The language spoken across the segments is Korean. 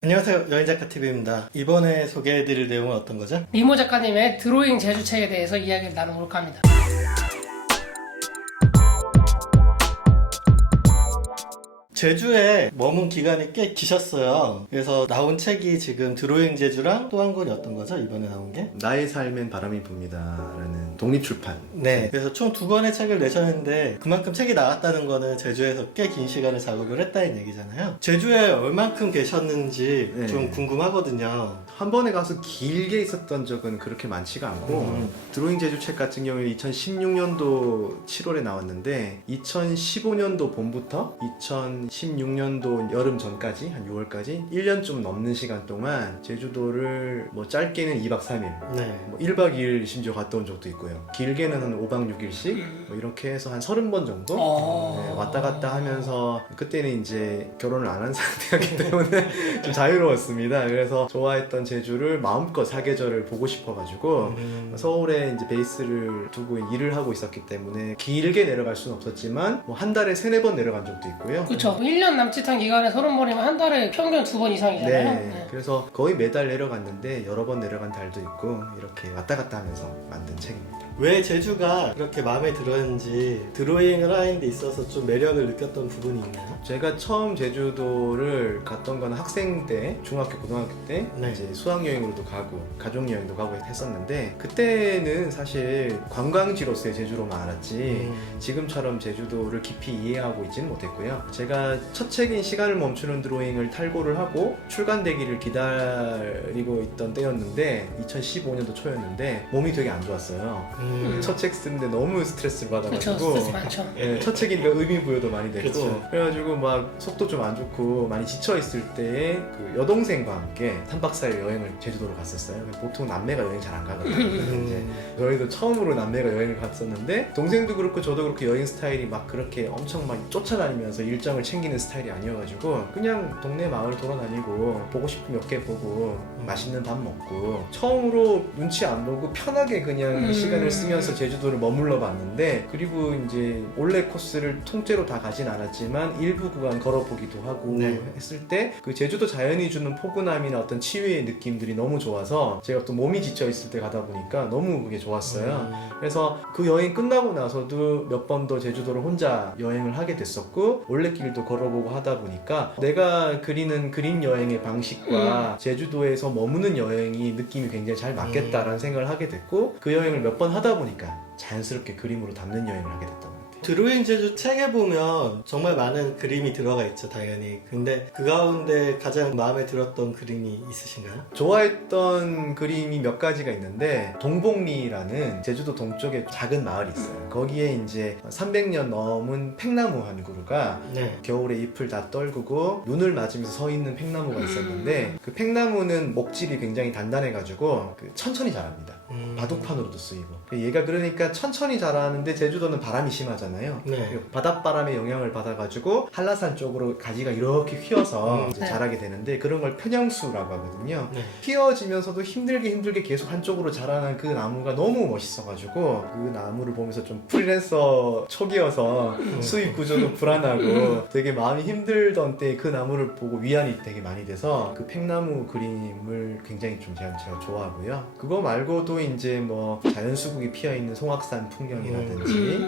안녕하세요. 여행작가TV입니다. 이번에 소개해드릴 내용은 어떤 거죠? 니모 작가님의 드로잉 제주책에 대해서 이야기를 나눠볼까 합니다. 제주에 머문 기간이 꽤 기셨어요. 그래서 나온 책이 지금 드로잉 제주랑 또 한 권이 어떤 거죠? 이번에 나온 게? 나의 삶엔 바람이 붑니다 라는 독립출판. 네. 그래서 총 2권의 책을 내셨는데 그만큼 책이 나왔다는 거는 제주에서 꽤 긴 시간을 작업을 했다는 얘기잖아요. 제주에 얼만큼 계셨는지 네. 좀 궁금하거든요. 한 번에 가서 길게 있었던 적은 그렇게 많지가 않고 드로잉 제주 책 같은 경우에 2016년도 7월에 나왔는데 2015년도 봄부터 2016년도 여름 전까지 한 6월까지 1년 좀 넘는 시간 동안 제주도를 뭐 짧게는 2박 3일 네. 뭐 1박 2일 심지어 갔다 온 적도 있고요. 길게는 한 5박 6일씩 뭐 이렇게 해서 한 30번 정도 네, 왔다 갔다 하면서 그때는 이제 결혼을 안 한 상태였기 때문에 좀 자유로웠습니다. 그래서 좋아했던 제주를 마음껏 사계절을 보고 싶어가지고 서울에 이제 베이스를 두고 일을 하고 있었기 때문에 길게 내려갈 수는 없었지만 뭐 한 달에 3-4번 내려간 적도 있고요. 그렇죠. 1년 남짓한 기간에 30번이면 한 달에 평균 2번 이상이잖아요. 네. 그래서 거의 매달 내려갔는데 여러 번 내려간 달도 있고 이렇게 왔다 갔다 하면서 만든 책입니다. 왜 제주가 그렇게 마음에 들었는지 드로잉을 하는 데 있어서 좀 매력을 느꼈던 부분이 있나요? 제가 처음 제주도를 갔던 건 학생 때, 중학교, 고등학교 때 네. 이제 수학여행으로도 가고 가족여행도 가고 했었는데 그때는 사실 관광지로서의 제주로만 알았지 지금처럼 제주도를 깊이 이해하고 있지는 못했고요. 제가 첫 책인 시간을 멈추는 드로잉을 탈고를 하고 출간되기를 기다리고 있던 때였는데 2015년도 초였는데 몸이 되게 안 좋았어요. 첫 책 쓰는데 너무 스트레스를 그렇죠. 받아가지고 스트레스 많죠. 예, 첫 책이니까 의미부여도 많이 됐고 그쵸. 그래가지고 막 속도 좀 안 좋고 많이 지쳐있을 때에 그 여동생과 함께 3박 4일 여행을 제주도로 갔었어요. 보통 남매가 여행 잘 안 가거든요. 이제 저희도 처음으로 남매가 여행을 갔었는데 동생도 그렇고 저도 그렇고 여행 스타일이 막 그렇게 엄청 막 쫓아다니면서 일정을 챙기는 스타일이 아니어가지고 그냥 동네 마을 돌아다니고 보고 싶은 몇 개 보고 맛있는 밥 먹고 처음으로 눈치 안 보고 편하게 그냥 시간을 쓰면서 제주도를 머물러 봤는데 그리고 이제 원래 코스를 통째로 다 가진 않았지만 일부 구간 걸어보기도 하고 네. 했을 때 그 제주도 자연이 주는 포근함이나 어떤 치유의 느낌들이 너무 좋아서 제가 또 몸이 지쳐 있을 때 가다 보니까 너무 그게 좋았어요. 그래서 그 여행 끝나고 나서도 몇 번 더 제주도를 혼자 여행을 하게 됐었고 올레길도 걸어보고 하다 보니까 내가 그리는 그림 여행의 방식과 제주도에서 머무는 여행이 느낌이 굉장히 잘 맞겠다라는 생각을 하게 됐고 그 여행을 몇 번 하다 보니까 자연스럽게 그림으로 담는 여행을 하게 됐던 것 같아요. 드로잉 제주 책에 보면 정말 많은 그림이 들어가 있죠, 당연히. 근데 그 가운데 가장 마음에 들었던 그림이 있으신가요? 좋아했던 그림이 몇 가지가 있는데 동복리라는 제주도 동쪽에 작은 마을이 있어요. 거기에 이제 300년 넘은 팽나무 한 그루가 네. 겨울에 잎을 다 떨구고 눈을 맞으면서 서 있는 팽나무가 있었는데 그 팽나무는 목질이 굉장히 단단해가지고 천천히 자랍니다. 바둑판으로도 쓰이고 얘가 그러니까 천천히 자라는데 제주도는 바람이 심하잖아요. 네. 그리고 바닷바람의 영향을 받아가지고 한라산 쪽으로 가지가 이렇게 휘어서 이제 네. 자라게 되는데 그런 걸 편형수라고 하거든요. 네. 휘어지면서도 힘들게 계속 한쪽으로 자라는 그 나무가 너무 멋있어가지고 그 나무를 보면서 좀 프리랜서 초기여서 수익 구조도 불안하고 되게 마음이 힘들던 때 그 나무를 보고 위안이 되게 많이 돼서 그 팽나무 그림을 굉장히 좀 제가 좋아하고요. 그거 말고도 이제 뭐 자연수국이 피어있는 송악산 풍경이라든지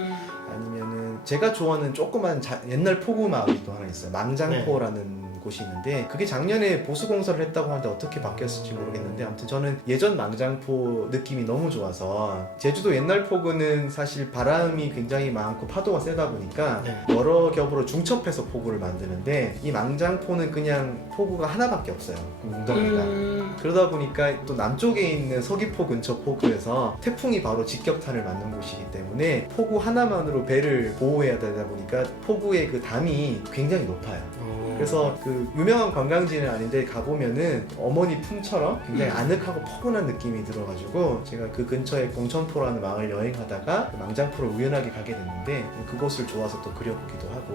아니면은 제가 좋아하는 조그만 옛날 포구 마을이 또 하나 있어요. 망장포라는 곳이 있는데 그게 작년에 보수공사를 했다고 하는데 어떻게 바뀌었을지 모르겠는데 아무튼 저는 예전 망장포 느낌이 너무 좋아서 제주도 옛날 포구는 사실 바람이 굉장히 많고 파도가 세다 보니까 네. 여러 겹으로 중첩해서 포구를 만드는데 이 망장포는 그냥 포구가 하나밖에 없어요. 그 웅덩이가. 그러다 보니까 또 남쪽에 있는 서귀포 근처 포구에서 태풍이 바로 직격탄을 맞는 곳이기 때문에 포구 하나만으로 배를 보호해야 되다 보니까 포구의 그 담이 굉장히 높아요. 그래서 그 유명한 관광지는 아닌데 가보면은 어머니 품처럼 굉장히 아늑하고 포근한 느낌이 들어가지고 제가 그 근처에 공천포라는 마을 여행하다가 망장포를 우연하게 가게 됐는데 그곳을 좋아서 또 그려보기도 하고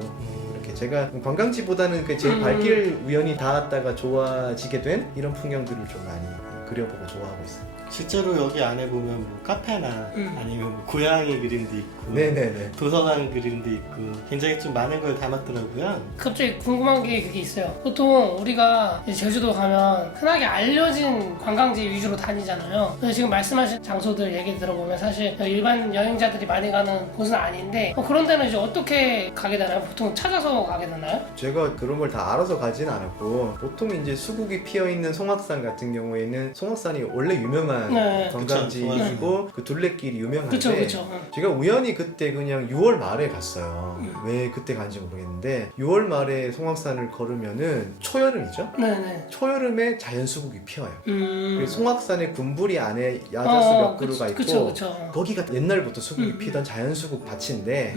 이렇게 제가 관광지보다는 그 제 발길 우연히 닿았다가 좋아지게 된 이런 풍경들을 좀 많이 그려보고 좋아하고 있어요. 실제로 여기 안에 보면 뭐 카페나 아니면 뭐 고양이 그림도 있고 네네네. 도서관 그림도 있고 굉장히 좀 많은 걸 담았더라고요. 갑자기 궁금한 게 그게 있어요. 보통 우리가 이제 제주도 가면 흔하게 알려진 관광지 위주로 다니잖아요. 그래서 지금 말씀하신 장소들 얘기 들어보면 사실 일반 여행자들이 많이 가는 곳은 아닌데 그런 데는 이제 어떻게 가게 되나요? 보통 찾아서 가게 되나요? 제가 그런 걸 다 알아서 가진 않았고 보통 이제 수국이 피어있는 송악산 같은 경우에는 송악산이 원래 유명한 네. 관광지이고 그 둘레길이 유명한데 그쵸 그쵸. 제가 우연히 그때 그냥 6월 말에 갔어요. 왜 그때 간지 모르겠는데 6월 말에 송악산을 걸으면은 초여름이죠. 네네. 초여름에 자연 수국이 피어요. 그 송악산에 군부리 안에 야자수 몇 그루가 있고 그쵸 그쵸. 거기가 옛날부터 수국이 피던 자연 수국 밭인데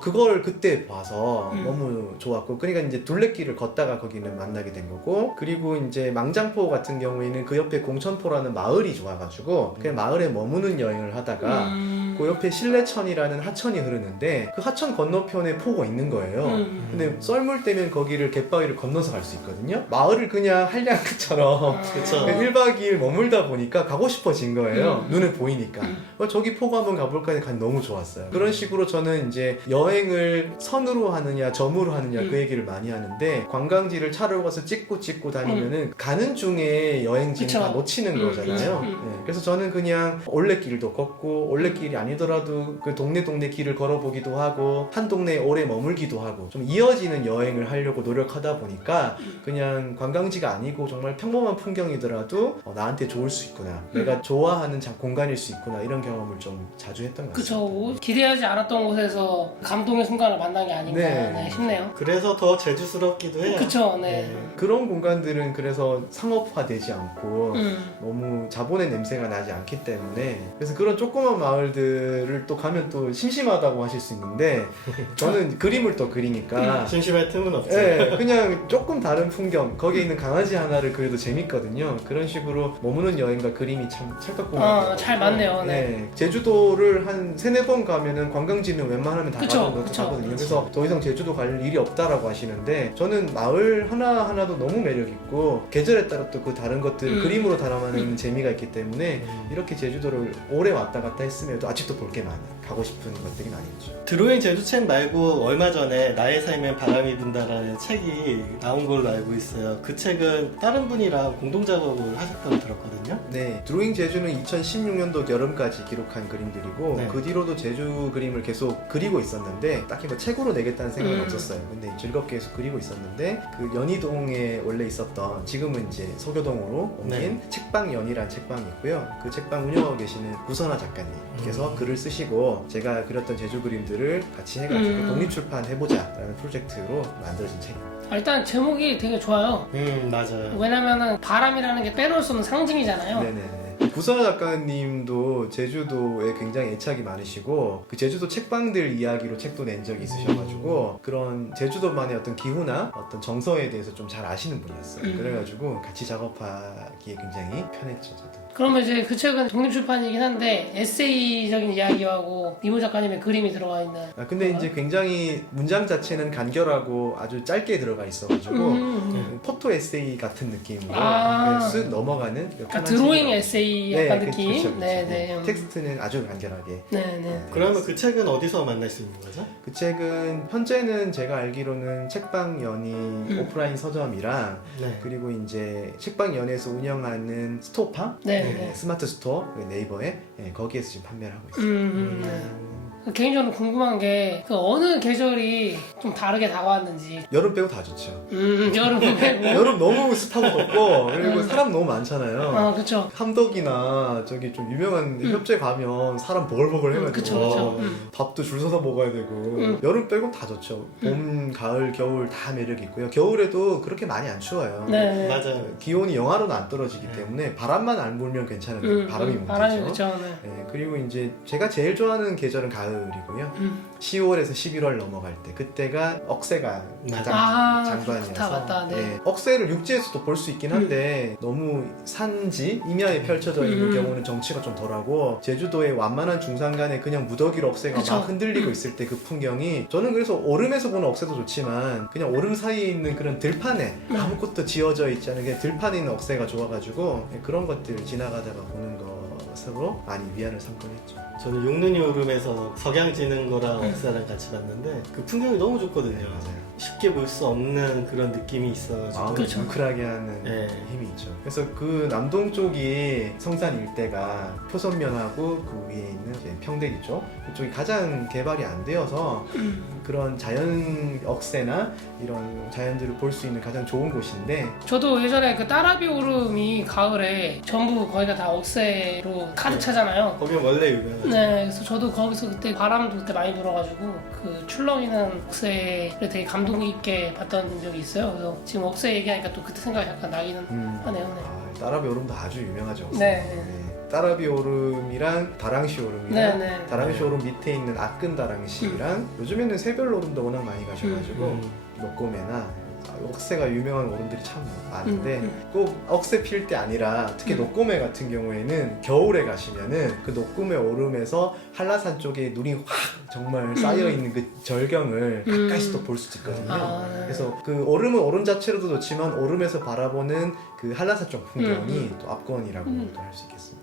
그걸 그때 봐서 너무 좋았고 그러니까 이제 둘레길을 걷다가 거기는 만나게 된 거고 그리고 이제 망장포 같은 경우에는 그 옆에 공천포라는 마을이 좋아가지고 그냥 마을에 머무는 여행을 하다가 그 옆에 신례천이라는 하천이 흐르는데 그 하천 건너편에 포가 있는 거예요. 근데 썰물 때면 거기를 갯바위를 건너서 갈 수 있거든요. 마을을 그냥 한량처럼 그쵸. 1박 2일 머물다 보니까 가고 싶어진 거예요. 눈에 보이니까. 저기 포가 한번 가볼까 했는데 너무 좋았어요. 그런 식으로 저는 이제 여행을 선으로 하느냐 점으로 하느냐 그 얘기를 많이 하는데 관광지를 차로 가서 찍고 다니면은 가는 중에 여행지는 그쵸. 다 놓치는 거잖아요. 네, 그래서 저는 그냥 올레길도 걷고 올레길이 아니더라도 그 동네 길을 걸어보기도 하고 한 동네에 오래 머물기도 하고 좀 이어지는 여행을 하려고 노력하다 보니까 그냥 관광지가 아니고 정말 평범한 풍경이더라도 나한테 좋을 수 있구나 내가 좋아하는 공간일 수 있구나 이런 경험을 좀 자주 했던 것 같습니다. 그쵸. 기대하지 않았던 곳에서 감동의 순간을 만난 게 아닌가 네. 싶네요. 그래서 더 제주스럽기도 해요. 그쵸. 네. 그런 공간들은 그래서 상업화되지 않고 너무 자본의 냄새가 나지 않기 때문에 그래서 그런 조그만 마을들을 또 가면 또 심심하다고 하실 수 있는데 저는 그림을 또 그리니까 심심할 틈은 없죠. 네, 그냥 조금 다른 풍경 거기에 있는 강아지 하나를 그래도 재밌거든요. 그런 식으로 머무는 여행과 그림이 참 찰떡궁합이에요. 잘 맞네요. 네. 제주도를 한 3-4번 가면은 관광지는 웬만하면 다 그쵸, 가는 것도 그쵸. 가거든요. 그래서 더 이상 제주도 갈 일이 없다라고 하시는데 저는 마을 하나하나도 너무 매력있고 계절에 따라 또 그 다른 것들을 그림으로 담아내는 재미가 있기 때문에 이렇게 제주도를 오래 왔다 갔다 했음에도 아직도 볼 게 많아요. 가고 싶은 것들이 많이 있죠. 드로잉 제주책 말고 얼마 전에 나의 삶엔 바람이 분다라는 책이 나온 걸로 알고 있어요. 그 책은 다른 분이랑 공동 작업을 하셨다고 들었거든요. 네, 드로잉 제주는 2016년도 여름까지 기록한 그림들이고 네. 그 뒤로도 제주 그림을 계속 그리고 있었는데 딱히 뭐 책으로 내겠다는 생각은 없었어요. 근데 즐겁게 계속 그리고 있었는데 그 연희동에 원래 있었던 지금은 이제 서교동으로 옮긴 네. 책방연이라는 책방이 있고요. 그 책방 운영하고 계시는 구선아 작가님께서 글을 쓰시고 제가 그렸던 제주 그림들을 같이 해가지고 독립출판 해보자라는 프로젝트로 만들어진 책입니다. 일단 제목이 되게 좋아요. 맞아요. 왜냐면은 바람이라는 게 빼놓을 수 없는 상징이잖아요. 네네. 구선아 작가님도 제주도에 굉장히 애착이 많으시고 그 제주도 책방들 이야기로 책도 낸 적이 있으셔가지고 그런 제주도만의 어떤 기후나 어떤 정서에 대해서 좀 잘 아시는 분이었어요. 그래가지고 같이 작업하기에 굉장히 편했죠. 저도. 그러면 이제 그 책은 독립출판이긴 한데 에세이적인 이야기하고 니모 작가님의 그림이 들어가 있는. 근데 이제 굉장히 문장 자체는 간결하고 아주 짧게 들어가 있어가지고 포토 에세이 같은 느낌으로 아. 쓱 넘어가는 그러니까 드로잉 에세이 약간 느낌. 그쵸. 네네. 텍스트는 아주 간결하게. 네네. 그러면 그 책은 어디서 만날 수 있는 거죠? 그 책은 현재는 제가 알기로는 책방연이 오프라인 서점이랑 네. 그리고 이제 책방연에서 운영하는 스토파 네. 스마트 스토어 네이버에 거기에서 지금 판매를 하고 있어요. 네. 개인적으로 궁금한 게 그 어느 계절이 좀 다르게 다가왔는지. 여름 빼고 다 좋죠. 여름 빼고. 여름 너무 습하고 덥고 그리고 사람 너무 많잖아요. 그쵸. 함덕이나 저기 좀 유명한 협재 가면 사람 버글버글 해가지고 그쵸. 밥도 줄 서서 먹어야 되고 여름 빼고 다 좋죠. 봄, 가을, 겨울 다 매력이 있고요. 겨울에도 그렇게 많이 안 추워요. 네. 맞아요. 기온이 영하로는 안 떨어지기 때문에 바람만 안 불면 괜찮은데 바람이 문제죠. 바람이 그쵸. 네. 네, 그리고 이제 제가 제일 좋아하는 계절은 가을 가을이고요. 10월에서 11월 넘어갈 때 그때가 억새가 가장 아, 장관이어서 좋다, 맞다, 네. 예, 억새를 육지에서도 볼 수 있긴 한데 너무 산지 임야에 펼쳐져 있는 경우는 정치가 좀 덜하고 제주도의 완만한 중산간에 그냥 무더기로 억새가 그쵸. 막 흔들리고 있을 때 그 풍경이 저는 그래서 오름에서 보는 억새도 좋지만 그냥 오름 사이에 있는 그런 들판에 아무것도 지어져 있지 않은 그냥 들판에 있는 억새가 좋아가지고 예, 그런 것들을 지나가다가 보는 것으로 많이 위안을 삼곤 했죠. 저는 용눈이 오름에서 석양 지는 거랑 억새랑 같이 봤는데 그 풍경이 너무 좋거든요. 맞아요. 쉽게 볼 수 없는 그런 느낌이 있어가지고 마음을 그렇죠. 뭉클하게 하는 네. 힘이 있죠. 그래서 그 남동 쪽이 성산 일대가 표선면하고 그 위에 있는 이제 평대기 쪽 그쪽이 가장 개발이 안 되어서 그런 자연 억새나 이런 자연들을 볼 수 있는 가장 좋은 곳인데 저도 예전에 그 따라비 오름이 가을에 전부 거기가 다 억새로 가득 차잖아요. 거긴 원래 유명하죠. 네, 그래서 저도 거기서 그때 바람도 그때 많이 불어가지고 그 출렁이는 억새를 되게 감동 깊게 봤던 적이 있어요. 그래서 지금 억새 얘기하니까 또 그때 생각이 약간 나기는 하네요. 네. 아, 따라비 오름도 아주 유명하죠. 네. 따라비 오름이랑 다랑시 오름이랑 네, 네. 다랑시 오름 밑에 있는 아끈 다랑시랑 요즘에는 새별 오름도 워낙 많이 가셔가지고 녹고매나 억새가 유명한 오름들이 참 많은데 꼭 억새 필 때 아니라 특히 녹고매 같은 경우에는 겨울에 가시면은 그 녹고매 오름에서 한라산 쪽에 눈이 확 정말 쌓여 있는 그 절경을 가까이서 볼 수 있거든요. 아. 그래서 그 오름은 오름 자체로도 좋지만 오름에서 바라보는 그 한라산 쪽 풍경이 또 압권이라고 또 할 수 있겠습니다.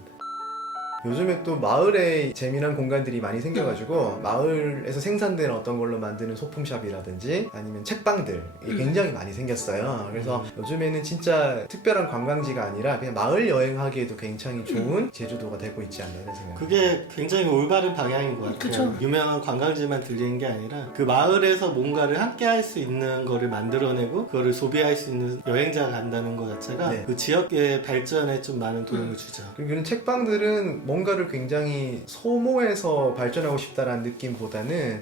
요즘에 또 마을에 재미난 공간들이 많이 생겨가지고 마을에서 생산된 어떤 걸로 만드는 소품샵이라든지 아니면 책방들 이게 굉장히 많이 생겼어요. 그래서 요즘에는 진짜 특별한 관광지가 아니라 그냥 마을 여행하기에도 굉장히 좋은 제주도가 되고 있지 않나 이런 생각이 그게 굉장히 올바른 방향인 것 같아요. 그쵸. 유명한 관광지만 들리는 게 아니라 그 마을에서 뭔가를 함께 할 수 있는 거를 만들어내고 그거를 소비할 수 있는 여행자가 간다는 것 자체가 네. 그 지역의 발전에 좀 많은 도움을 주죠. 그리고 이런 책방들은 뭔가를 굉장히 소모해서 발전하고 싶다라는 느낌보다는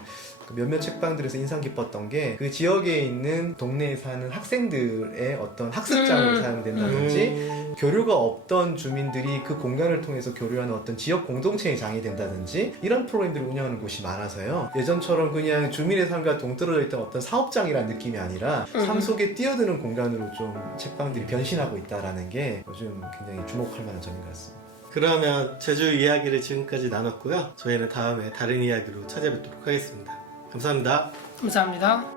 몇몇 책방들에서 인상 깊었던 게 그 지역에 있는 동네에 사는 학생들의 어떤 학습장으로 사용된다든지 교류가 없던 주민들이 그 공간을 통해서 교류하는 어떤 지역 공동체의 장이 된다든지 이런 프로그램들을 운영하는 곳이 많아서요. 예전처럼 그냥 주민의 삶과 동떨어져 있던 어떤 사업장이라는 느낌이 아니라 삶 속에 뛰어드는 공간으로 좀 책방들이 변신하고 있다는 게 요즘 굉장히 주목할 만한 점인 것 같습니다. 그러면 제주 이야기를 지금까지 나눴고요. 저희는 다음에 다른 이야기로 찾아뵙도록 하겠습니다. 감사합니다. 감사합니다.